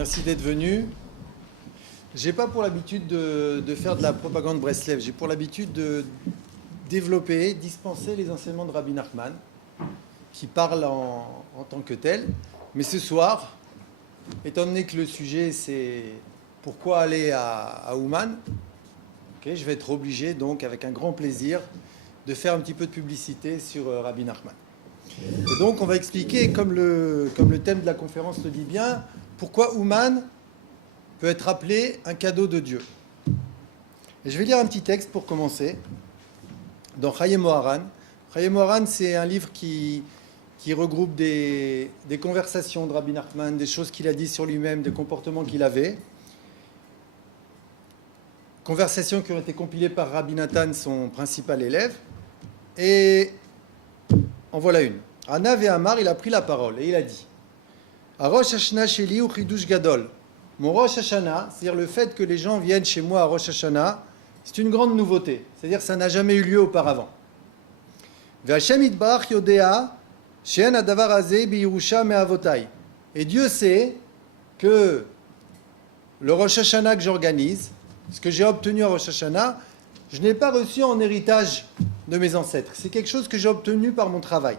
Merci d'être venu. J'ai pas pour l'habitude de faire de la propagande Breslev. J'ai pour l'habitude de développer, dispenser les enseignements de Rabbi Nachman, qui parle en tant que tel. Mais ce soir, étant donné que le sujet c'est pourquoi aller à Ouman, je vais être obligé donc avec un grand plaisir de faire un petit peu de publicité sur Rabbi Nachman. Et donc on va expliquer, comme le thème de la conférence le dit bien, pourquoi Ouman peut être appelé un cadeau de Dieu. Et je vais lire un petit texte pour commencer, dans Chayei Moharan. Chayei Moharan, c'est un livre qui regroupe des conversations de Rabbi Nachman, des choses qu'il a dit sur lui-même, des comportements qu'il avait. Conversations qui ont été compilées par Rabbi Nathan, son principal élève. Et en voilà une. Anav et Amar, il a pris la parole et il a dit « A Rosh Hashanah sheli u chidush gadol » Mon Rosh Hashanah, c'est-à-dire le fait que les gens viennent chez moi à Rosh Hashanah, c'est une grande nouveauté. C'est-à-dire que ça n'a jamais eu lieu auparavant. Ve'Hashem yitbarach yodea she'en hadavar hazeh biyerusha me'avotai. Et Dieu sait que le Rosh Hashanah que j'organise, ce que j'ai obtenu à Rosh Hashanah, je n'ai pas reçu en héritage de mes ancêtres. C'est quelque chose que j'ai obtenu par mon travail.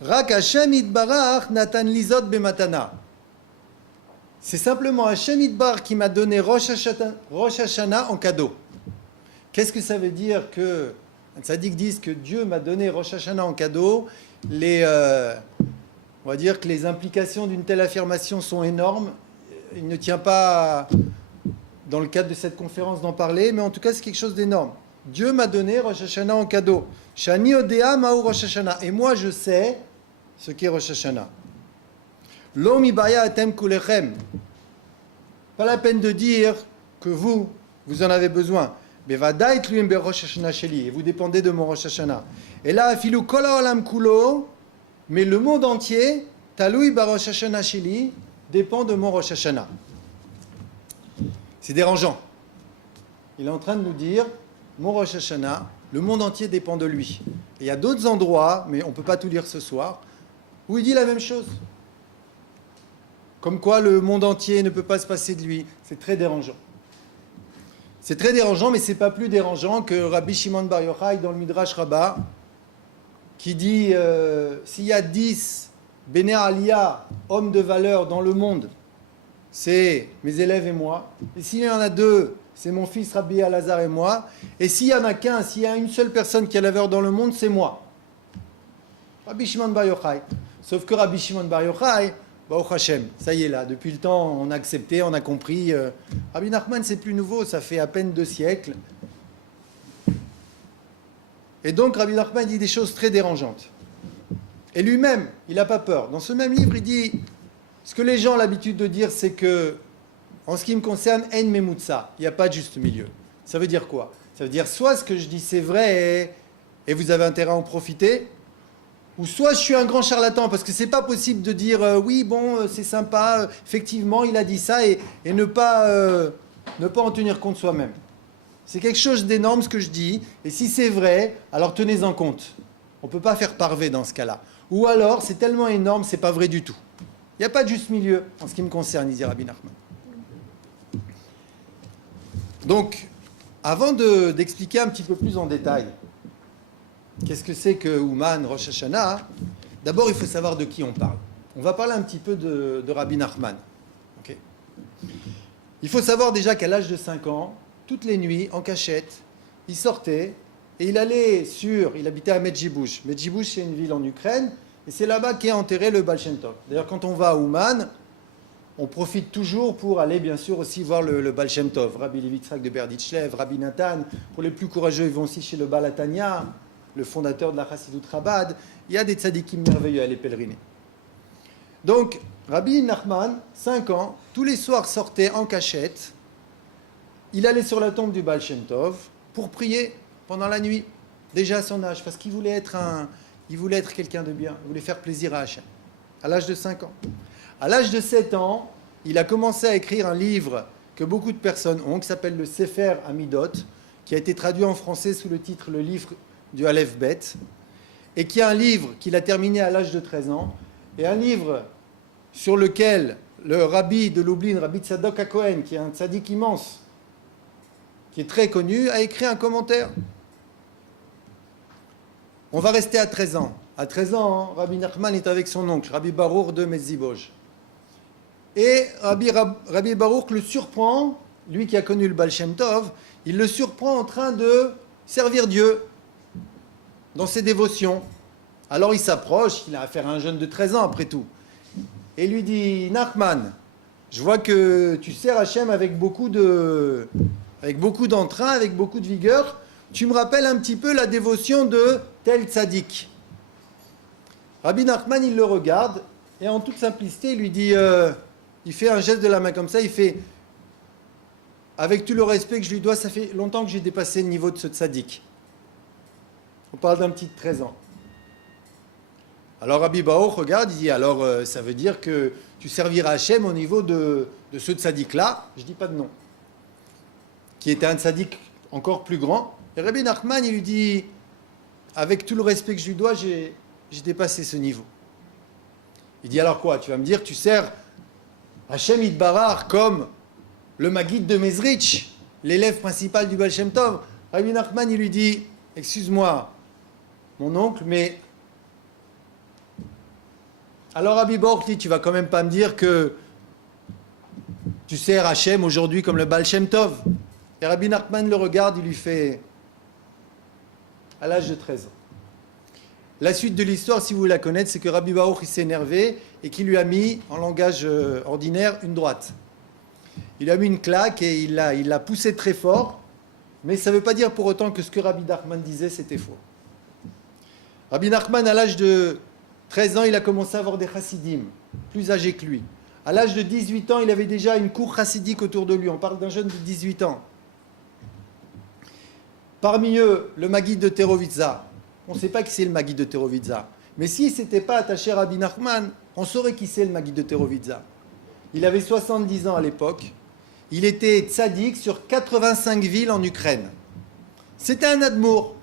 Rak Hashem yitbarach natan lizot bematana. C'est simplement Hashem Yitbarach qui m'a donné Rosh Hashanah en cadeau. Qu'est-ce que ça veut dire que les tzaddik disent que Dieu m'a donné Rosh Hashanah en cadeau? On va dire que les implications d'une telle affirmation sont énormes. Il ne tient pas, dans le cadre de cette conférence, d'en parler, mais en tout cas, c'est quelque chose d'énorme. Dieu m'a donné Rosh Hashanah en cadeau. Shani odea ma'u Rosh Hashanah. Et moi, je sais ce qu'est Rosh Hashanah. Lo mi baya atem kulechem. Pas la peine de dire que vous en avez besoin. Bevadai tluim be Rosh Hashanah sheli. Et vous dépendez de mon Rosh Hashanah. Et là, afilu kol haolam kulo. Mais le monde entier, talui ba Rosh Hashanah sheli, dépend de mon Rosh Hashanah. C'est dérangeant. Il est en train de nous dire, mon Rosh Hashanah, le monde entier dépend de lui. Et il y a d'autres endroits, mais on ne peut pas tout lire ce soir, où il dit la même chose. Comme quoi le monde entier ne peut pas se passer de lui. C'est très dérangeant. C'est très dérangeant, mais ce n'est pas plus dérangeant que Rabbi Shimon Bar Yochai dans le Midrash Rabbah, qui dit s'il y a 10 Béné Aliyah, hommes de valeur dans le monde, c'est mes élèves et moi. Et s'il y en a 2, c'est mon fils Rabbi Elazar et moi. Et s'il y en a qu'un, s'il y a une seule personne qui a la valeur dans le monde, c'est moi. Rabbi Shimon Bar Yochai. Sauf que Rabbi Shimon Bar Yochai, Baruch Hashem, ça y est là, depuis le temps, on a accepté, on a compris. Rabbi Nachman, c'est plus nouveau, ça fait à peine 2 siècles. Et donc, Rabbi Nachman dit des choses très dérangeantes. Et lui-même, il n'a pas peur. Dans ce même livre, il dit, ce que les gens ont l'habitude de dire, c'est que, en ce qui me concerne, en memutsa, il n'y a pas de juste milieu. Ça veut dire quoi? Ça veut dire, soit ce que je dis c'est vrai et vous avez intérêt à en profiter, ou soit je suis un grand charlatan, parce que c'est pas possible de dire oui, bon, c'est sympa, effectivement, il a dit ça, et ne pas en tenir compte soi-même. C'est quelque chose d'énorme ce que je dis, et si c'est vrai, alors tenez-en compte. On ne peut pas faire parver dans ce cas-là. Ou alors, c'est tellement énorme, c'est pas vrai du tout. Il n'y a pas de juste milieu en ce qui me concerne, il dit Rabbi Nachman. Donc, avant d'expliquer un petit peu plus en détail qu'est-ce que c'est que Ouman, Rosh Hashanah, d'abord il faut savoir de qui on parle. On va parler un petit peu de Rabbi Nachman. Okay. Il faut savoir déjà qu'à l'âge de 5 ans, toutes les nuits, en cachette, il sortait et il habitait à Medjibouj. Medjibouj, c'est une ville en Ukraine, et c'est là-bas qu'est enterré le Baal Shem Tov. D'ailleurs, quand on va à Ouman, on profite toujours pour aller, bien sûr, aussi voir le Baal Shem Tov. Rabbi Levi Yitzhak de Berditchlev, Rabbi Nathan. Pour les plus courageux, ils vont aussi chez le Baal Hatanya, le fondateur de la Chassidut Chabad. Il y a des tzadikim merveilleux à aller pèleriner. Donc, Rabbi Nachman, 5 ans, tous les soirs sortait en cachette. Il allait sur la tombe du Baal Shem Tov pour prier pendant la nuit, déjà à son âge, parce qu'il voulait être quelqu'un de bien, il voulait faire plaisir à Hachem, à l'âge de 5 ans. À l'âge de 7 ans, il a commencé à écrire un livre que beaucoup de personnes ont, qui s'appelle le Sefer Amidot, qui a été traduit en français sous le titre « Le livre du Aleph Bet », et qui est un livre qu'il a terminé à l'âge de 13 ans, et un livre sur lequel le rabbi de Lublin, Rabbi Tzadok HaKohen, qui est un tzaddik immense, qui est très connu, a écrit un commentaire. On va rester à 13 ans. À 13 ans, hein, Rabbi Nachman est avec son oncle, Rabbi Baruch de Meziboj. Et Rabbi Baruch le surprend, lui qui a connu le Baal Shem Tov, il le surprend en train de servir Dieu dans ses dévotions. Alors il s'approche, il a affaire à un jeune de 13 ans après tout. Et lui dit, Nachman, je vois que tu sers Hachem avec beaucoup d'entrain, avec beaucoup de vigueur. Tu me rappelles un petit peu la dévotion de tel tzaddik. Rabbi Nachman, il le regarde et en toute simplicité, il lui dit, il fait un geste de la main comme ça, il fait, avec tout le respect que je lui dois, ça fait longtemps que j'ai dépassé le niveau de ce tzaddik. On parle d'un petit de 13 ans. Alors Rabbi Baruch regarde, il dit, alors ça veut dire que tu serviras Hachem au niveau de ce tzaddik-là, je ne dis pas de nom, qui était un tzaddik encore plus grand. Et Rabbi Nachman, il lui dit, avec tout le respect que je lui dois, j'ai dépassé ce niveau. Il dit, alors quoi, tu vas me dire, tu sers Hachem Yitbarach comme le Maguid de Mezrich, l'élève principal du Baal Shem Tov. Rabbi Nachman, il lui dit, excuse-moi, mon oncle, mais... Alors Rabbi Baruch dit, tu vas quand même pas me dire que tu sers Hachem aujourd'hui comme le Baal Shem Tov. Et Rabbi Nachman le regarde, il lui fait, à l'âge de 13 ans. La suite de l'histoire, si vous la connaissez, c'est que Rabbi Baruch il s'est énervé et qu'il lui a mis, en langage ordinaire, une droite. Il a mis une claque et il l'a poussé très fort, mais ça ne veut pas dire pour autant que ce que Rabbi Nachman disait, c'était faux. Rabbi Nachman, à l'âge de 13 ans, il a commencé à avoir des chassidim, plus âgés que lui. À l'âge de 18 ans, il avait déjà une cour chassidique autour de lui. On parle d'un jeune de 18 ans. Parmi eux, le Maguid de Terovitza. On ne sait pas qui c'est le Maguid de Terovitza. Mais s'il ne s'était pas attaché à Rabbi Nachman, on saurait qui c'est le Maguid de Terovitza. Il avait 70 ans à l'époque. Il était tzaddik sur 85 villes en Ukraine. C'était un admour.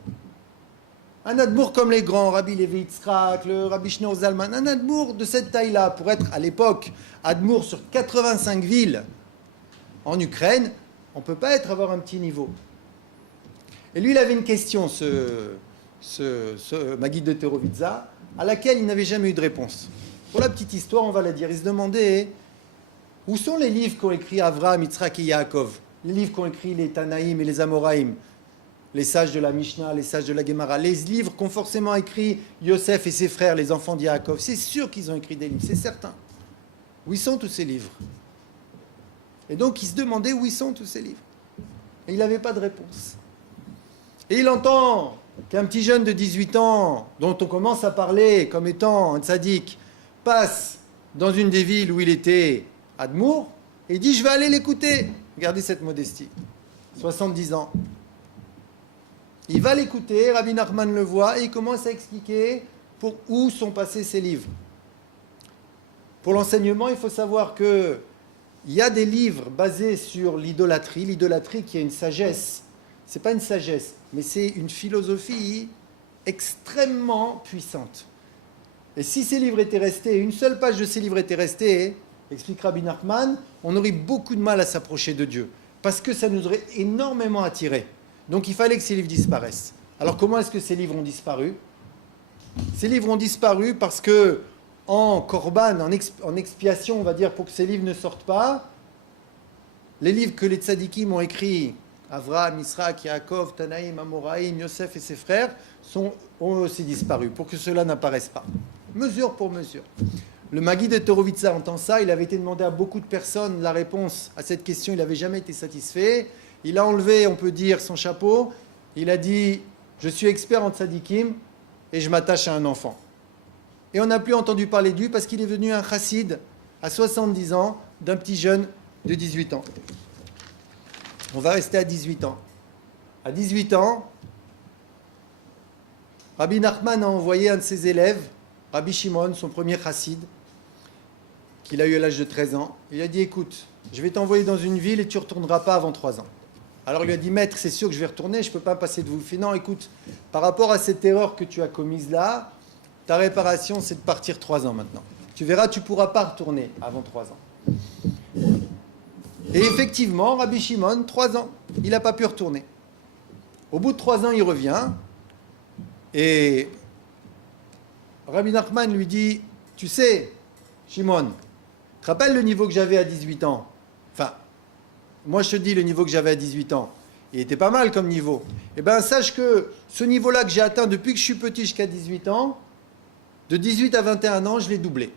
Un admour comme les grands, Rabbi Levi Yitzhak, le Rabbi Shneur Zalman. Un admour de cette taille-là, pour être à l'époque admour sur 85 villes en Ukraine, on ne peut pas avoir un petit niveau. Et lui, il avait une question, ce Maguid de Terovitza, à laquelle il n'avait jamais eu de réponse. Pour la petite histoire, on va la dire. Il se demandait où sont les livres qu'ont écrit Avraham, Yitzhak et Yaakov, les livres qu'ont écrit les Tanaïm et les Amoraïm, les sages de la Mishnah, les sages de la Gemara, les livres qu'ont forcément écrit Yosef et ses frères, les enfants de Yaakov. C'est sûr qu'ils ont écrit des livres, c'est certain. Où sont tous ces livres? Et donc, il se demandait où sont tous ces livres. Et il n'avait pas de réponse. Et il entend qu'un petit jeune de 18 ans, dont on commence à parler comme étant un tzaddik, passe dans une des villes où il était admour, et il dit, je vais aller l'écouter. Regardez cette modestie. 70 ans. Il va l'écouter, Rabbi Nachman le voit, et il commence à expliquer pour où sont passés ces livres. Pour l'enseignement, il faut savoir qu'il y a des livres basés sur l'idolâtrie qui est une sagesse. Ce n'est pas une sagesse, mais c'est une philosophie extrêmement puissante. Et si ces livres étaient restés, une seule page de ces livres était restée, explique Rabbi Nachman, on aurait beaucoup de mal à s'approcher de Dieu, parce que ça nous aurait énormément attirés. Donc il fallait que ces livres disparaissent. Alors comment est-ce que ces livres ont disparu? Ces livres ont disparu parce que, en korban, en expiation, on va dire, pour que ces livres ne sortent pas, les livres que les tzadikim ont écrits, Avraham, Yitzhak, Yaakov, Tanaïm, Amoraïm, Yosef et ses frères, ont aussi disparu, pour que cela n'apparaisse pas. Mesure pour mesure. Le Maguid de Terovitza entend ça, il avait été demandé à beaucoup de personnes la réponse à cette question, il n'avait jamais été satisfait. Il a enlevé, on peut dire, son chapeau, il a dit « Je suis expert en tzadikim et je m'attache à un enfant ». Et on n'a plus entendu parler de lui parce qu'il est devenu un chassid à 70 ans d'un petit jeune de 18 ans. On va rester à 18 ans. À 18 ans, Rabbi Nachman a envoyé un de ses élèves, Rabbi Shimon, son premier chassid, qu'il a eu à l'âge de 13 ans. Il a dit, écoute, je vais t'envoyer dans une ville et tu ne retourneras pas avant 3 ans. Alors il lui a dit, maître, c'est sûr que je vais retourner, je ne peux pas passer de vous. Il fait, non, écoute, par rapport à cette erreur que tu as commise là, ta réparation, c'est de partir 3 ans maintenant. Tu verras, tu ne pourras pas retourner avant 3 ans. Et effectivement, Rabbi Shimon, 3 ans, il n'a pas pu retourner. Au bout de 3 ans, il revient, et Rabbi Nachman lui dit, tu sais, Shimon, tu te rappelles le niveau que j'avais à 18 ans? Enfin, moi je te dis le niveau que j'avais à 18 ans. Il était pas mal comme niveau. Eh bien, sache que ce niveau-là que j'ai atteint depuis que je suis petit jusqu'à 18 ans, de 18 à 21 ans, je l'ai doublé.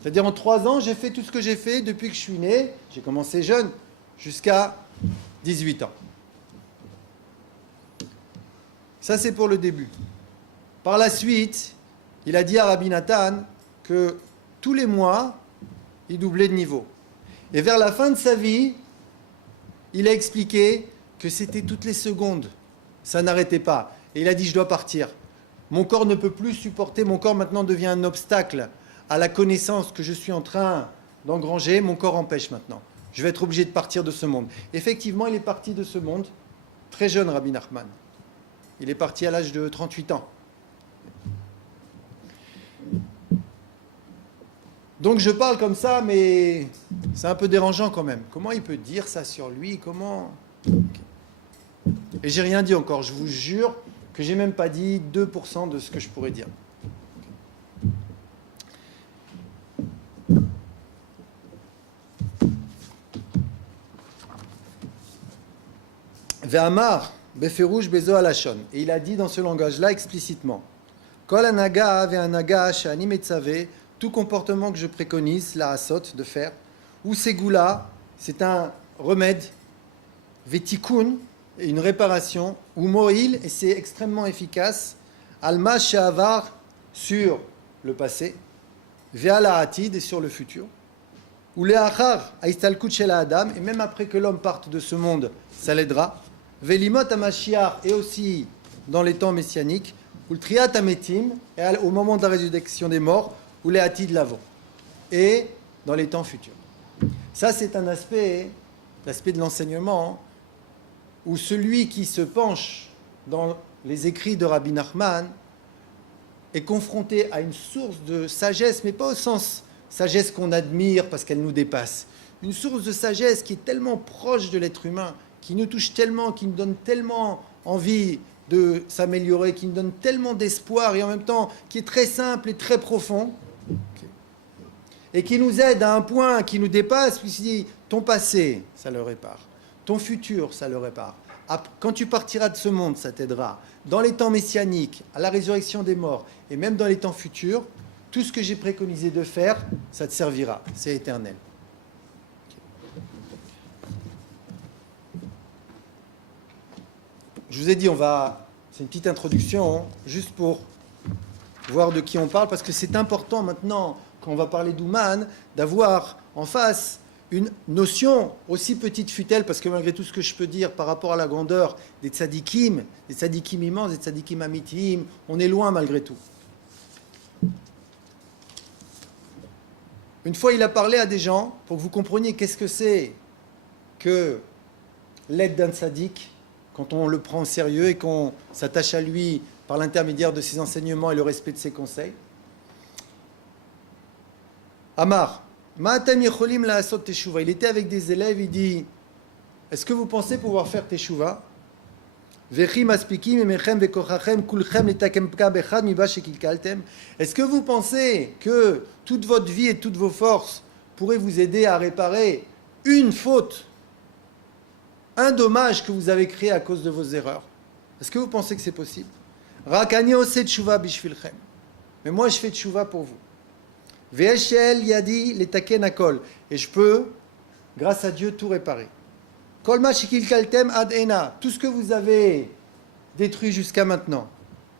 C'est-à-dire en 3 ans, j'ai fait tout ce que j'ai fait depuis que je suis né. J'ai commencé jeune, jusqu'à 18 ans. Ça, c'est pour le début. Par la suite, il a dit à Rabbi Nathan que tous les mois, il doublait de niveau. Et vers la fin de sa vie, il a expliqué que c'était toutes les secondes. Ça n'arrêtait pas. Et il a dit, je dois partir. Mon corps ne peut plus supporter. Mon corps maintenant devient un obstacle à la connaissance que je suis en train d'engranger. Mon corps empêche maintenant. Je vais être obligé de partir de ce monde. Effectivement, il est parti de ce monde très jeune, Rabbi Nachman. Il est parti à l'âge de 38 ans. Donc je parle comme ça, mais c'est un peu dérangeant quand même. Comment il peut dire ça sur lui? Comment? Et j'ai rien dit encore. Je vous jure que j'ai même pas dit 2% de ce que je pourrais dire. Ve'amar beferush bezo alashon. Et il a dit dans ce langage-là explicitement. Kol anaga ve'anaga she'ani metzave. Tout comportement que je préconise, la asot, de faire, ou ségoula, c'est un remède, vetikun, une réparation, ou moïl, et c'est extrêmement efficace, alma she'avar, sur le passé, ve'ala atid, sur le futur, ou le'achar, aistalkut shel adam, et même après que l'homme parte de ce monde, ça l'aidera, ve'limot amashiach, et aussi dans les temps messianiques, ou le triat ametim, et au moment de la résurrection des morts, ou les hâtis de l'avant, et dans les temps futurs. Ça, c'est un aspect, l'aspect de l'enseignement, où celui qui se penche dans les écrits de Rabbi Nachman est confronté à une source de sagesse, mais pas au sens sagesse qu'on admire parce qu'elle nous dépasse. Une source de sagesse qui est tellement proche de l'être humain, qui nous touche tellement, qui nous donne tellement envie de s'améliorer, qui nous donne tellement d'espoir et en même temps qui est très simple et très profond, et qui nous aide à un point qui nous dépasse, puisqu'il dit, ton passé, ça le répare. Ton futur, ça le répare. Quand tu partiras de ce monde, ça t'aidera. Dans les temps messianiques, à la résurrection des morts, et même dans les temps futurs, tout ce que j'ai préconisé de faire, ça te servira. C'est éternel. Je vous ai dit, c'est une petite introduction, juste pour voir de qui on parle, parce que c'est important maintenant, quand on va parler d'Ouman, d'avoir en face une notion, aussi petite fut-elle, parce que malgré tout ce que je peux dire par rapport à la grandeur des tzadikim immenses, des tzadikim amitim, on est loin malgré tout. Une fois, il a parlé à des gens, pour que vous compreniez qu'est-ce que c'est que l'aide d'un tzadik, quand on le prend au sérieux et qu'on s'attache à lui par l'intermédiaire de ses enseignements et le respect de ses conseils. Amar, Ma'atam yecholim la'asot teshuva. Il était avec des élèves, il dit, est-ce que vous pensez pouvoir faire teshuva? Vechi maspikim emechem vekochachem kulchem litakemka bechad miba shekilkaltem. Est-ce que vous pensez que toute votre vie et toutes vos forces pourraient vous aider à réparer une faute, un dommage que vous avez créé à cause de vos erreurs? Est-ce que vous pensez que c'est possible? Rakani ose teshuva bishvilchem. Mais moi je fais teshuva pour vous. Ve'eshel yadi letaken akol. Et je peux, grâce à Dieu, tout réparer. Kol ma shekilkaltem ad ena. Tout ce que vous avez détruit jusqu'à maintenant.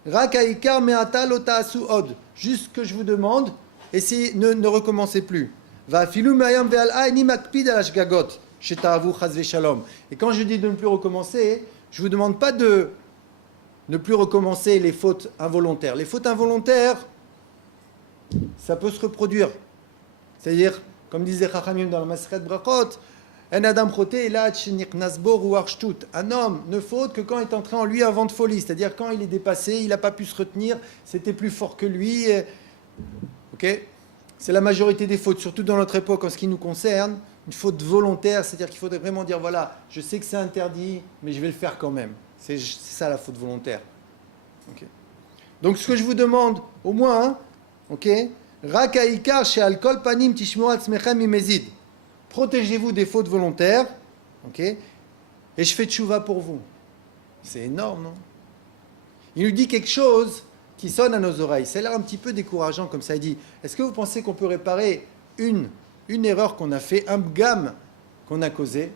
Rak ha'ikar me'ata lo ta'asu od. Juste ce que je vous demande, essayez, ne recommencez plus. Va'afilu me'ayam ve'al'a ni makpid al ashgagot. Sheta'avu chaz ve'shalom. Et quand je dis de ne plus recommencer, je ne vous demande pas de ne plus recommencer les fautes involontaires. Les fautes involontaires, ça peut se reproduire. C'est-à-dire, comme disait Chachamim dans la Masechet Brachot, un homme ne faute que quand est entré en lui un vent de folie, c'est-à-dire quand il est dépassé, il n'a pas pu se retenir, c'était plus fort que lui. Ok? c'est la majorité des fautes, surtout dans notre époque en ce qui nous concerne, une faute volontaire, c'est-à-dire qu'il faudrait vraiment dire, voilà, je sais que c'est interdit, mais je vais le faire quand même. C'est ça la faute volontaire. Okay. Donc ce que je vous demande, au moins, hein, ok, Rakaikar chez Alkol Panim Tishmorat Smechem Imezid. Protégez-vous des fautes volontaires, ok, et je fais tchouva pour vous. C'est énorme, non? Il nous dit quelque chose qui sonne à nos oreilles. Ça a l'air un petit peu décourageant comme ça. Il dit, est-ce que vous pensez qu'on peut réparer une erreur qu'on a fait, un bgam qu'on a causé?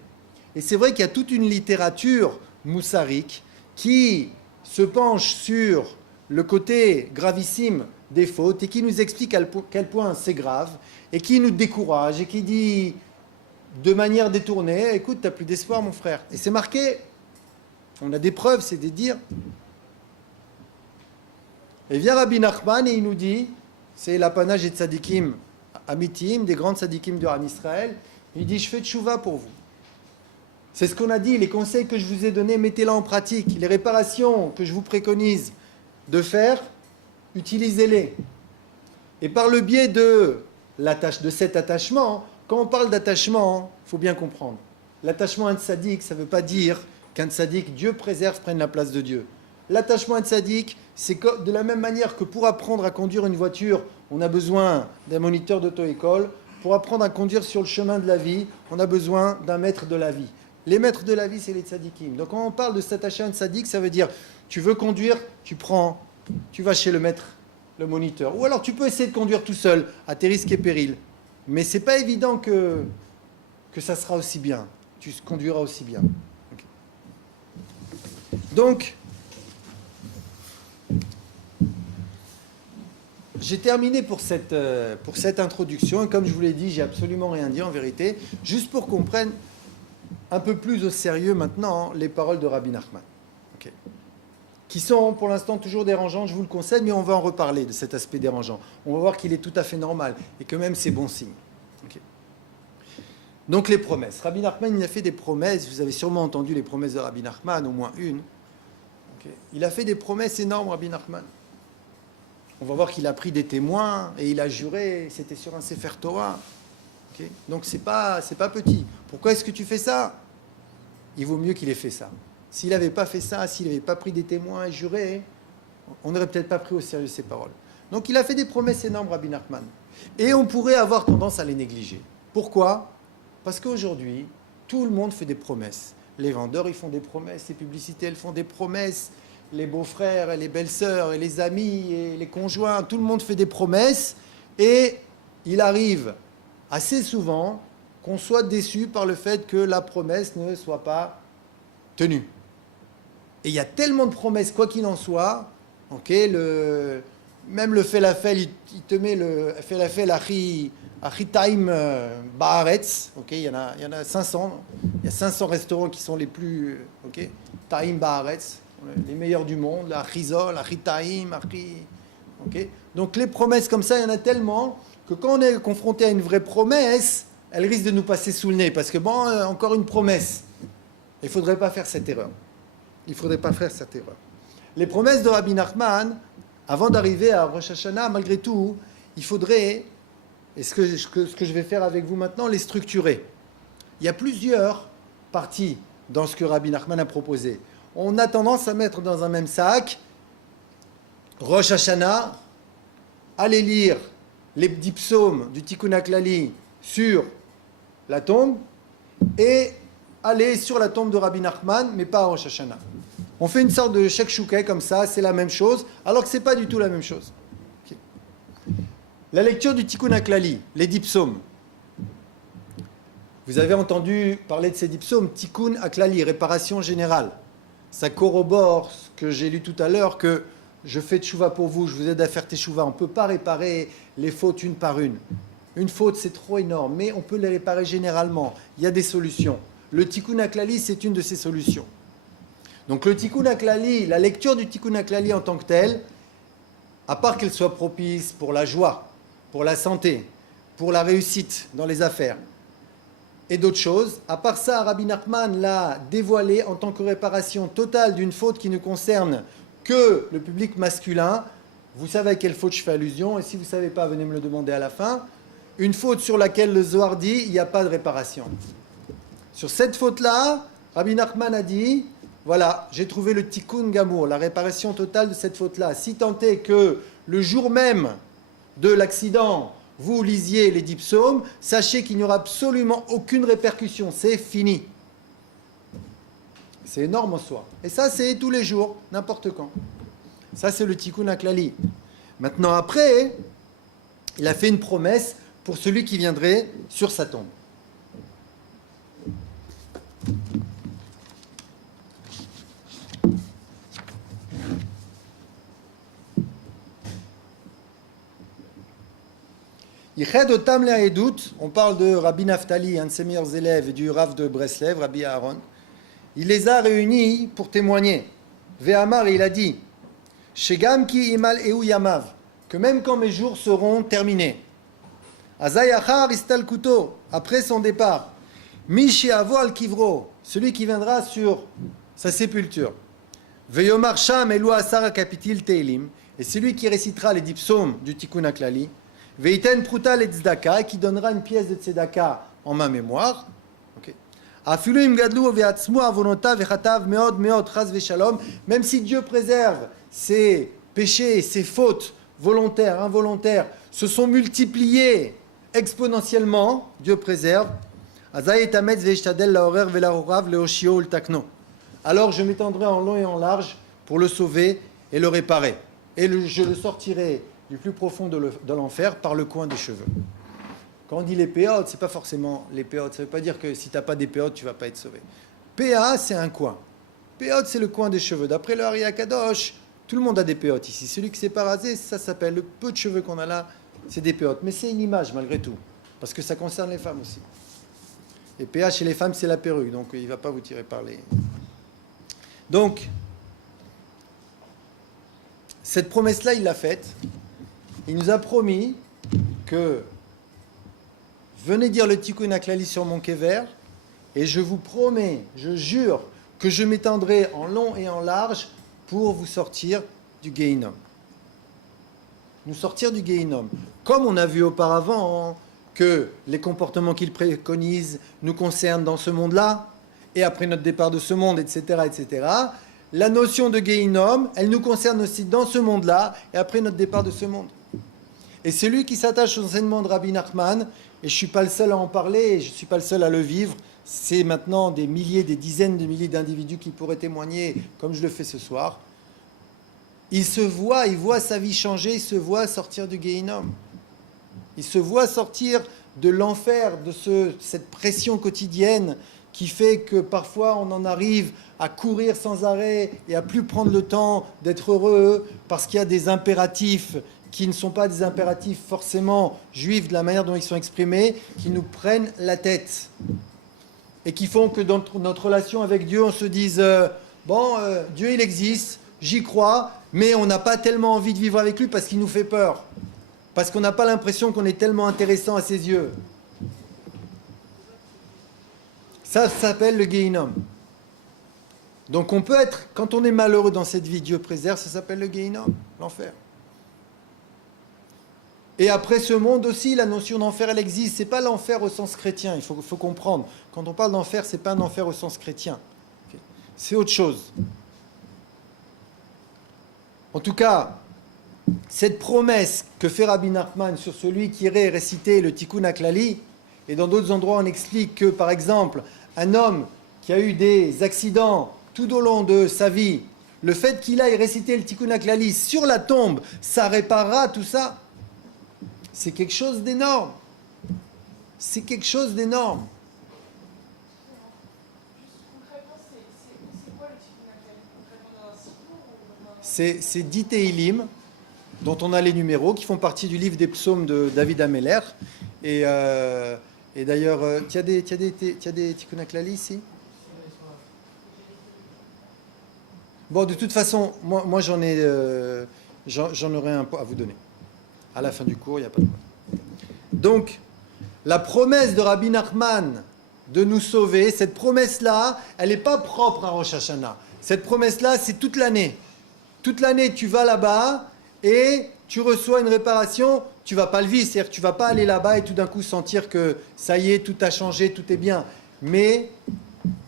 Et c'est vrai qu'il y a toute une littérature moussarique qui se penche sur le côté gravissime des fautes et qui nous explique à quel point c'est grave et qui nous décourage et qui dit de manière détournée, écoute, tu n'as plus d'espoir mon frère. Et c'est marqué, on a des preuves, c'est de dire. Et vient Rabbi Nachman et il nous dit, c'est l'apanage des tzadikim amitim, des grandes tzadikim de Ham Israël, il dit, je fais tchouva pour vous. C'est ce qu'on a dit, les conseils que je vous ai donnés, mettez-les en pratique. Les réparations que je vous préconise de faire, utilisez-les. Et par le biais de cet attachement, quand on parle d'attachement, il faut bien comprendre. L'attachement à un tzaddik, ça ne veut pas dire qu'un tzaddik, Dieu préserve, prenne la place de Dieu. L'attachement à un tzaddik, c'est de la même manière que pour apprendre à conduire une voiture, on a besoin d'un moniteur d'auto-école. Pour apprendre à conduire sur le chemin de la vie, on a besoin d'un maître de la vie. Les maîtres de la vie, c'est les tzadikim. Donc quand on parle de s'attacher à un tzaddik, ça veut dire, tu veux conduire, tu vas chez le maître, le moniteur. Ou alors tu peux essayer de conduire tout seul, à tes risques et périls. Mais ce n'est pas évident que ça sera aussi bien. Tu conduiras aussi bien. Okay. Donc, j'ai terminé pour cette introduction. Et comme je vous l'ai dit, j'ai absolument rien dit en vérité. Juste pour qu'on prenne un peu plus au sérieux maintenant les paroles de Rabbi Nachman. Okay. Qui sont pour l'instant toujours dérangeantes, je vous le conseille, mais on va en reparler de cet aspect dérangeant. On va voir qu'il est tout à fait normal et que même c'est bon signe. Okay. Donc les promesses. Rabbi Nachman, il a fait des promesses, vous avez sûrement entendu les promesses de Rabbi Nachman, au moins une. Okay. Il a fait des promesses énormes, Rabbi Nachman. On va voir qu'il a pris des témoins et il a juré, c'était sur un Sefer Torah. Okay. Donc c'est pas petit. Pourquoi est-ce que tu fais ça? Il vaut mieux qu'il ait fait ça. S'il n'avait pas fait ça, s'il n'avait pas pris des témoins et juré, on n'aurait peut-être pas pris au sérieux ses paroles. Donc il a fait des promesses énormes, Rabbi Nachman. Et on pourrait avoir tendance à les négliger. Pourquoi? Parce qu'aujourd'hui, tout le monde fait des promesses. Les vendeurs, ils font des promesses. Les publicités, elles font des promesses. Les beaux-frères et les belles-sœurs et les amis et les conjoints, tout le monde fait des promesses. Et il arrive assez souvent qu'on soit déçu par le fait que la promesse ne soit pas tenue. Et il y a tellement de promesses, quoi qu'il en soit, okay, même le felafel, il te met le felafel achi taim baaretz, okay, il y en a 500, il y a 500 restaurants qui sont les plus, okay, taim baaretz, les meilleurs du monde, achizol, achi taim, achi, okay. Donc les promesses comme ça, il y en a tellement que quand on est confronté à une vraie promesse, elle risque de nous passer sous le nez, parce que bon, encore une promesse. Il ne faudrait pas faire cette erreur. Il ne faudrait pas faire cette erreur. Les promesses de Rabbi Nachman, avant d'arriver à Rosh Hashanah, malgré tout, il faudrait, et ce que je vais faire avec vous maintenant, les structurer. Il y a plusieurs parties dans ce que Rabbi Nachman a proposé. On a tendance à mettre dans un même sac Rosh Hashanah, aller lire les 10 psaumes du Tikkun HaKlali sur la tombe et aller sur la tombe de Rabbi Nachman, mais pas à Rosh Hashanah. On fait une sorte de shakshouké comme ça, c'est la même chose, alors que ce n'est pas du tout la même chose. Okay. La lecture du Tikkun HaKlali, les 10 psaumes. Vous avez entendu parler de ces 10 psaumes, Tikkun HaKlali, réparation générale. Ça corrobore ce que j'ai lu tout à l'heure, que je fais tchouva pour vous, je vous aide à faire tchouva. On ne peut pas réparer les fautes une par une. Une faute, c'est trop énorme, mais on peut les réparer généralement. Il y a des solutions. Le Tikkun HaKlali, c'est une de ces solutions. Donc le Tikkun HaKlali, la lecture du Tikkun HaKlali en tant que telle, à part qu'elle soit propice pour la joie, pour la santé, pour la réussite dans les affaires, et d'autres choses, à part ça, Rabbi Nachman l'a dévoilé en tant que réparation totale d'une faute qui ne concerne que le public masculin. Vous savez à quelle faute je fais allusion, et si vous ne savez pas, venez me le demander à la fin. une faute sur laquelle le Zohar dit il n'y a pas de réparation. Sur cette faute-là, Rabbi Nachman a dit, voilà, j'ai trouvé le tikkun gamour, la réparation totale de cette faute-là. Si tant est que le jour même de l'accident, vous lisiez les 10 psaumes, sachez qu'il n'y aura absolument aucune répercussion, c'est fini. C'est énorme en soi. Et ça, c'est tous les jours, n'importe quand. Ça, c'est le tikkun haklali. Maintenant, après, il a fait une promesse pour celui qui viendrait sur sa tombe. On parle de Rabbi Naftali, un de ses meilleurs élèves, et du Rav de Breslev, Rabbi Aaron. Il les a réunis pour témoigner. Ve'amar, il a dit, Shegam ki imal eu yamav, que même quand mes jours seront terminés, Azayachar istalkuto, après son départ, Mishi avo al kivro, celui qui viendra sur sa sépulture, Ve'yomar sham elu asara kapitil teilim, et celui qui récitera les 10 psaumes du Tikkun HaKlali, Veiten pruta le tzedaka, qui donnera une pièce de tzedaka en ma mémoire. Même si Dieu préserve ses péchés, ses fautes volontaires, involontaires, se sont multipliés exponentiellement, Dieu préserve. Alors je m'étendrai en long et en large pour le sauver et le réparer. Et je le sortirai du plus profond de l'enfer par le coin des cheveux. Quand on dit les péotes, ce n'est pas forcément les péotes. Ça ne veut pas dire que si tu n'as pas des péotes, tu ne vas pas être sauvé. Péa, c'est un coin. Péote, c'est le coin des cheveux. D'après le Hari Akadosh, tout le monde a des péotes ici. Celui qui s'est pas rasé, ça s'appelle, le peu de cheveux qu'on a là, c'est des péotes. Mais c'est une image malgré tout, parce que ça concerne les femmes aussi. Et péa chez les femmes, c'est la perruque, donc il ne va pas vous tirer par les... Donc, cette promesse-là, il l'a faite. Il nous a promis que venez dire le Tikkun HaKlali sur mon kéver, et je vous promets, je jure, que je m'étendrai en long et en large pour vous sortir du Gehinnom. Nous sortir du Gehinnom. Comme on a vu auparavant que les comportements qu'il préconise nous concernent dans ce monde-là, et après notre départ de ce monde, etc., etc., la notion de Gehinnom, elle nous concerne aussi dans ce monde-là, et après notre départ de ce monde. Et celui qui s'attache aux enseignements de Rabbi Nachman, et je ne suis pas le seul à en parler, et je ne suis pas le seul à le vivre, c'est maintenant des milliers, des dizaines de milliers d'individus qui pourraient témoigner, comme je le fais ce soir. Il voit sa vie changer, il se voit sortir du Gehinnom. Il se voit sortir de l'enfer, de cette pression quotidienne qui fait que parfois on en arrive à courir sans arrêt et à plus prendre le temps d'être heureux parce qu'il y a des impératifs qui ne sont pas des impératifs forcément juifs de la manière dont ils sont exprimés, qui nous prennent la tête et qui font que dans notre relation avec Dieu, on se dise Dieu il existe, j'y crois, mais on n'a pas tellement envie de vivre avec lui parce qu'il nous fait peur, parce qu'on n'a pas l'impression qu'on est tellement intéressant à ses yeux. Ça s'appelle le Gehinnom. Donc on peut être, quand on est malheureux dans cette vie, Dieu préserve, ça s'appelle le Gehinnom, l'enfer. Et après ce monde aussi, la notion d'enfer, elle existe. Ce n'est pas l'enfer au sens chrétien, il faut comprendre. Quand on parle d'enfer, ce n'est pas un enfer au sens chrétien. Okay. C'est autre chose. En tout cas, cette promesse que fait Rabbi Nachman sur celui qui irait réciter le Tikkun HaKlali, et dans d'autres endroits on explique que, par exemple, un homme qui a eu des accidents tout au long de sa vie, le fait qu'il aille réciter le Tikkun HaKlali sur la tombe, ça réparera tout ça. C'est quelque chose d'énorme. C'est quelque chose d'énorme. C'est 10 Teilim, dont on a les numéros, qui font partie du livre des psaumes de David Ameller. Et d'ailleurs, tu as des Tikkun HaKlali ici? Bon, de toute façon, moi j'en aurai un à vous donner. À la fin du cours, il n'y a pas de problème. Donc, la promesse de Rabbi Nachman de nous sauver, cette promesse-là, elle n'est pas propre à Rosh Hashanah. Cette promesse-là, c'est toute l'année. Toute l'année, tu vas là-bas et tu reçois une réparation, tu ne vas pas le vivre. C'est-à-dire que tu ne vas pas aller là-bas et tout d'un coup sentir que ça y est, tout a changé, tout est bien. Mais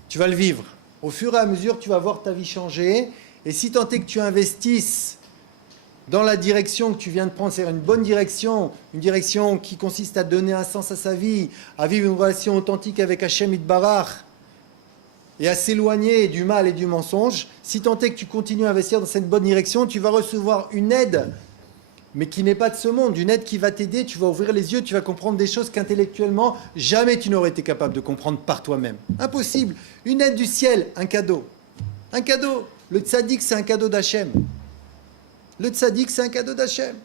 tu vas le vivre. Au fur et à mesure, tu vas voir ta vie changer. Et si tant est que tu investisses dans la direction que tu viens de prendre, c'est-à-dire une bonne direction, une direction qui consiste à donner un sens à sa vie, à vivre une relation authentique avec Hachem Itbarach et à s'éloigner du mal et du mensonge, si tant est que tu continues à investir dans cette bonne direction, tu vas recevoir une aide, mais qui n'est pas de ce monde, une aide qui va t'aider, tu vas ouvrir les yeux, tu vas comprendre des choses qu'intellectuellement, jamais tu n'aurais été capable de comprendre par toi-même. Impossible. Une aide du ciel, un cadeau. Un cadeau. Le tzaddik, c'est un cadeau d'Hachem. Le tzaddik, c'est un cadeau d'Hachem.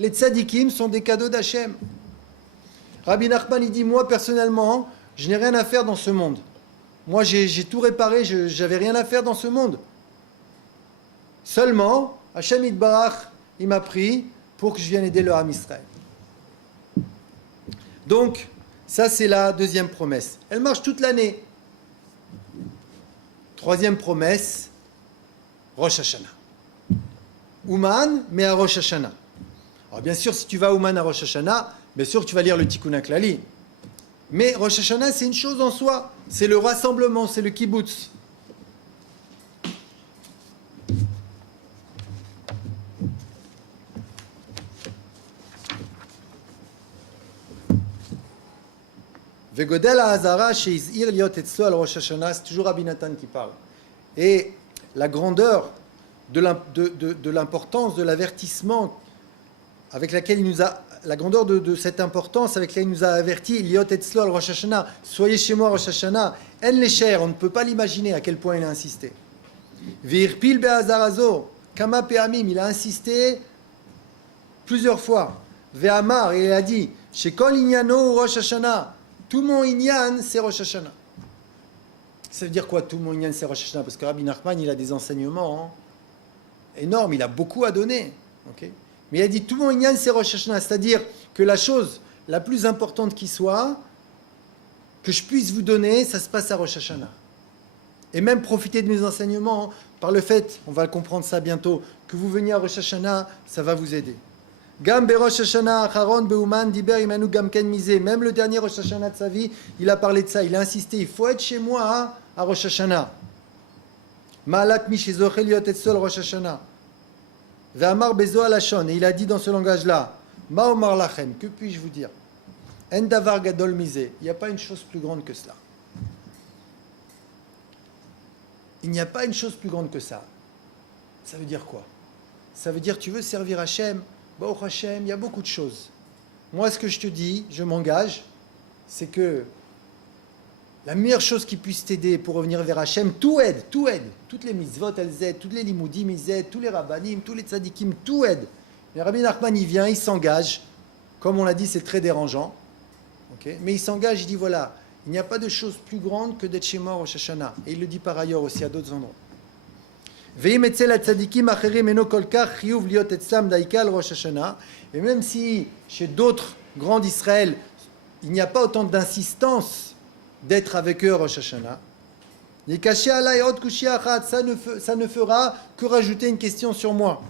Les tzaddikim sont des cadeaux d'Hachem. Rabbi Nachman, il dit, moi, personnellement, je n'ai rien à faire dans ce monde. Moi, j'ai tout réparé, je n'avais rien à faire dans ce monde. Seulement, Hachem Itbarach, il m'a pris pour que je vienne aider le Ham Israël. Donc, ça, c'est la deuxième promesse. Elle marche toute l'année. Troisième promesse, Rosh Hashanah. Ouman, mais à Rosh Hashanah. Alors bien sûr, si tu vas à Ouman à Rosh Hashanah, bien sûr que tu vas lire le Tikkun HaKlali. Mais Rosh Hashanah, c'est une chose en soi. C'est le rassemblement, c'est le kibbutz. Vegodel ha'azara sheizir liot etzlo al Rosh Hashanah, c'est toujours Rabbi Nathan qui parle. Et la grandeur de l'importance, de l'avertissement avec laquelle il nous a, la grandeur de cette importance avec laquelle il nous a averti, Liot etzlo al Rosh Hashanah, soyez chez moi Rosh Hashanah, en lecher, on ne peut pas l'imaginer à quel point il a insisté. Virpil be'azarazo, kama pe'amim, il a insisté plusieurs fois. Ve'amar, il a dit, shekol inyano Rosh Hashanah, tout mon inyan c'est Rosh Hashanah. Ça veut dire quoi tout mon inyan c'est Rosh Hashanah? Parce que Rabbi Nachman il a des enseignements énormes, il a beaucoup à donner. Okay, mais il a dit tout mon inyan c'est Rosh Hashanah, c'est-à-dire que la chose la plus importante qui soit, que je puisse vous donner, ça se passe à Rosh Hashanah. Et même profiter de mes enseignements par le fait, on va le comprendre ça bientôt, que vous veniez à Rosh Hashanah, ça va vous aider. Gam be Rosh Hashanah acharon beuman diber imanu gam ken misé. Même le dernier Rosh Hashanah de sa vie, il a parlé de ça, il a insisté, il faut être chez moi à Rosh Hashanah. Ma'alat mi shezochel liot etzol Rosh Hashanah. Ve'amar bezo alashon, et il a dit dans ce langage-là, ma omar lachem, que puis-je vous dire? En davar gadol misé, il n'y a pas une chose plus grande que cela. Il n'y a pas une chose plus grande que ça. Ça veut dire quoi? Ça veut dire tu veux servir Hachem, Baruch Hashem, il y a beaucoup de choses. Moi, ce que je te dis, je m'engage, c'est que la meilleure chose qui puisse t'aider pour revenir vers Hachem, tout aide. Toutes les mitzvot, elles aident, toutes les limoudim, ils aident, tous les rabbanim, tous les tzadikim, tout aide. Mais Rabbi Nachman, il vient, il s'engage. Comme on l'a dit, c'est très dérangeant. Okay, mais il s'engage, il dit voilà, il n'y a pas de chose plus grande que d'être chez moi au Rosh Hashanah. Et il le dit par ailleurs aussi à d'autres endroits. Et même si chez d'autres grands d'Israël, il n'y a pas autant d'insistance d'être avec eux au Rosh Hashanah, ça ne fera que rajouter une question sur moi.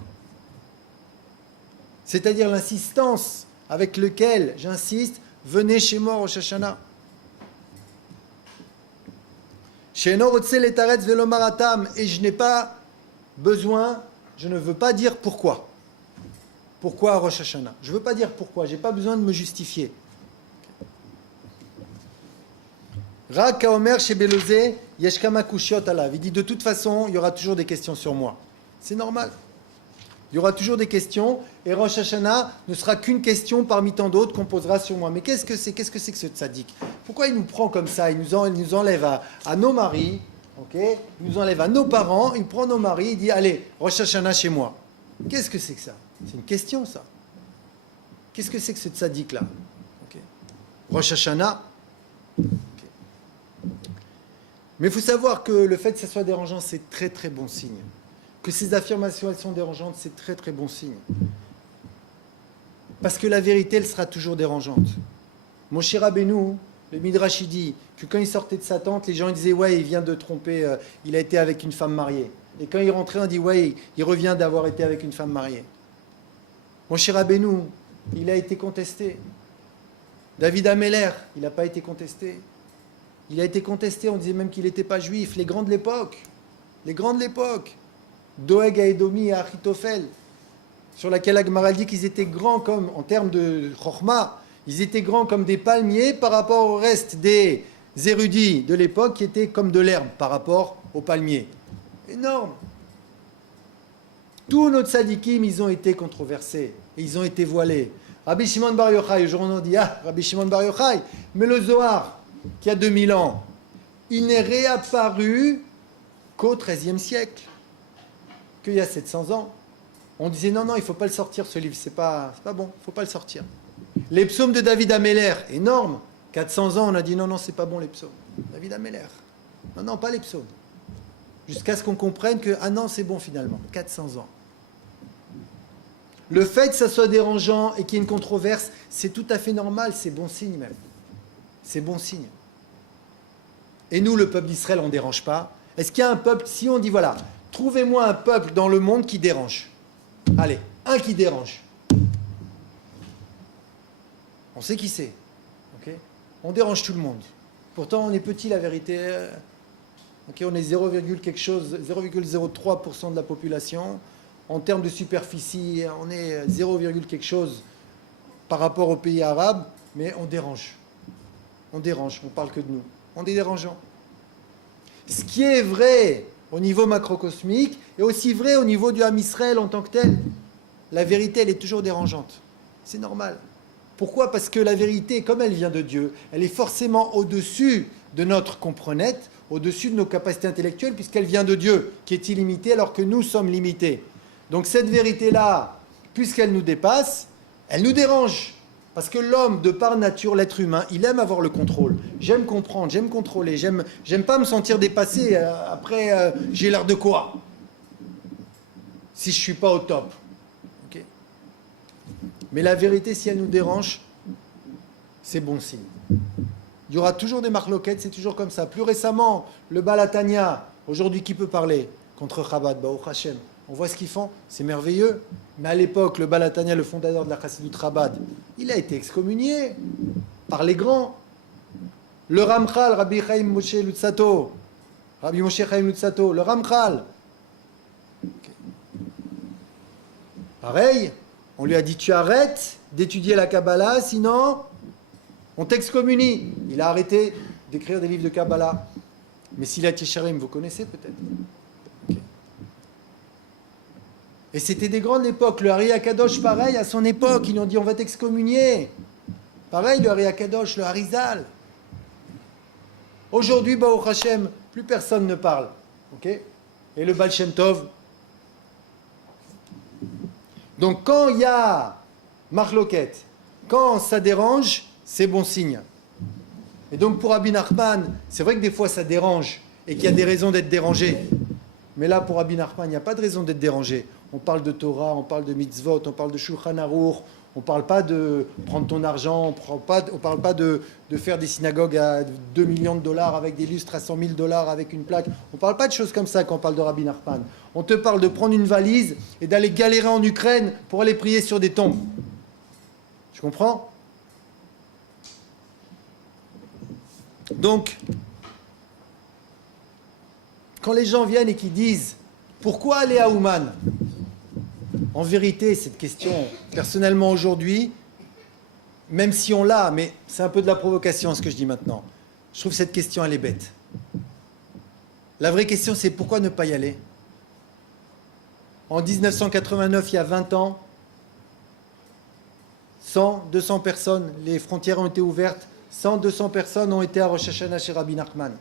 C'est-à-dire l'insistance avec laquelle j'insiste, venez chez moi au Rosh Hashanah. Et je n'ai pas besoin, je ne veux pas dire pourquoi. Pourquoi Rosh Hashanah? Je ne veux pas dire pourquoi, je n'ai pas besoin de me justifier. Il dit de toute façon, il y aura toujours des questions sur moi. C'est normal. Il y aura toujours des questions et Rosh Hashanah ne sera qu'une question parmi tant d'autres qu'on posera sur moi. Mais qu'est-ce que c'est que ce tzaddik? Pourquoi il nous prend comme ça? Il nous enlève à nos maris, okay? Il nous enlève à nos parents, il prend nos maris, il dit allez, Rosh Hashanah chez moi. Qu'est-ce que c'est que ça? C'est une question ça. Qu'est-ce que c'est que ce tzaddik là? Okay. Rosh Hashanah. Okay. Mais il faut savoir que le fait que ça soit dérangeant, c'est très très bon signe. Que ces affirmations elles sont dérangeantes, c'est très très bon signe. Parce que la vérité, elle sera toujours dérangeante. Moshe Rabbeinu, le Midrash, il dit que quand il sortait de sa tente, les gens ils disaient ouais, il vient de tromper, il a été avec une femme mariée. Et quand il rentrait, on dit ouais, il revient d'avoir été avec une femme mariée. Moshe Rabbeinu, il a été contesté. David Ameller, il n'a pas été contesté. Il a été contesté, on disait même qu'il n'était pas juif. Les grands de l'époque, Doeg à Edomi et Achitophel, sur laquelle Agmara dit qu'ils étaient grands comme, en termes de chorma, ils étaient grands comme des palmiers par rapport au reste des érudits de l'époque qui étaient comme de l'herbe par rapport aux palmiers. Énorme. Tous nos tzadikim, ils ont été controversés et ils ont été voilés. Rabbi Shimon Bar Yochai, aujourd'hui on dit, Rabbi Shimon Bar Yochai, mais le Zohar, qui a 2000 ans, il n'est réapparu qu'au XIIIe siècle, qu'il y a 700 ans. On disait non, il ne faut pas le sortir ce livre, c'est pas bon, il ne faut pas le sortir. Les psaumes de David Ameller, énorme, 400 ans, on a dit non, c'est pas bon les psaumes. David Ameller, non, pas les psaumes. Jusqu'à ce qu'on comprenne que, non, c'est bon finalement, 400 ans. Le fait que ça soit dérangeant et qu'il y ait une controverse, c'est tout à fait normal, c'est bon signe même. C'est bon signe. Et nous, le peuple d'Israël, on ne dérange pas. Est-ce qu'il y a un peuple, si on dit voilà, trouvez-moi un peuple dans le monde qui dérange. Allez, un qui dérange. On sait qui c'est. Okay, on dérange tout le monde. Pourtant, on est petit, la vérité. Okay, on est 0,03% de la population. En termes de superficie, on est 0, quelque chose par rapport aux pays arabes, mais on dérange. On parle que de nous. On est dérangeant. Ce qui est vrai au niveau macrocosmique est aussi vrai au niveau du Ham Israël en tant que tel. La vérité, elle est toujours dérangeante. C'est normal. Pourquoi ? Parce que la vérité, comme elle vient de Dieu, elle est forcément au-dessus de notre comprenette, au-dessus de nos capacités intellectuelles, puisqu'elle vient de Dieu, qui est illimité, alors que nous sommes limités. Donc cette vérité-là, puisqu'elle nous dépasse, elle nous dérange. Parce que l'homme, de par nature, l'être humain, il aime avoir le contrôle. J'aime comprendre, j'aime contrôler, j'aime pas me sentir dépassé. Après, j'ai l'air de quoi ? Si je ne suis pas au top. Okay. Mais la vérité, si elle nous dérange, c'est bon signe. Il y aura toujours des marloquettes, c'est toujours comme ça. Plus récemment, le Balatania, aujourd'hui qui peut parler contre Chabad, Baruch Hashem. On voit ce qu'ils font, c'est merveilleux. Mais à l'époque, le Balatania, le fondateur de la Chassidut Chabad, il a été excommunié par les grands. Le Ramchal, Rabbi Moshe Chaim Lutzato, le Ramchal. Okay. Pareil, on lui a dit tu arrêtes d'étudier la Kabbalah, sinon on t'excommunie. Il a arrêté d'écrire des livres de Kabbalah. Mais Silat Yesharim, vous connaissez peut-être. Et c'était des grandes époques. Le Hari Akadosh, pareil, à son époque, ils lui ont dit on va t'excommunier. Pareil, le Hari Akadosh, le Harizal. Aujourd'hui, Baruch Hashem, plus personne ne parle. Okay, et le Baal Shem Tov. Donc quand il y a marloquette, quand ça dérange, c'est bon signe. Et donc pour Rabbi Nachman, c'est vrai que des fois ça dérange et qu'il y a des raisons d'être dérangé. Mais là, pour Rabbi Nachman, il n'y a pas de raison d'être dérangé. On parle de Torah, on parle de mitzvot, on parle de Shulchan Aruch, on ne parle pas de prendre ton argent, on ne parle pas de faire des synagogues à 2 millions de dollars avec des lustres à 100 000 dollars avec une plaque. On ne parle pas de choses comme ça quand on parle de Rabbi Nachman. On te parle de prendre une valise et d'aller galérer en Ukraine pour aller prier sur des tombes. Tu comprends ? Donc, quand les gens viennent et qui disent « Pourquoi aller à Ouman ?» En vérité, cette question, personnellement aujourd'hui, même si on l'a, mais c'est un peu de la provocation ce que je dis maintenant, je trouve que cette question, elle est bête. La vraie question, c'est pourquoi ne pas y aller ? En 1989, il y a 20 ans, 100, 200 personnes, les frontières ont été ouvertes, 100, 200 personnes ont été à Rosh Hashanah chez Rabbi Nachman.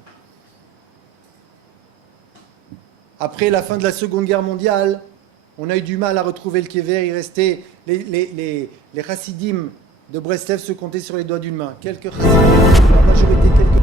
Après la fin de la Seconde Guerre mondiale, on a eu du mal à retrouver le kéver. Il restait les chassidim de Breslev se comptaient sur les doigts d'une main. Quelques chassidim, la majorité, quelques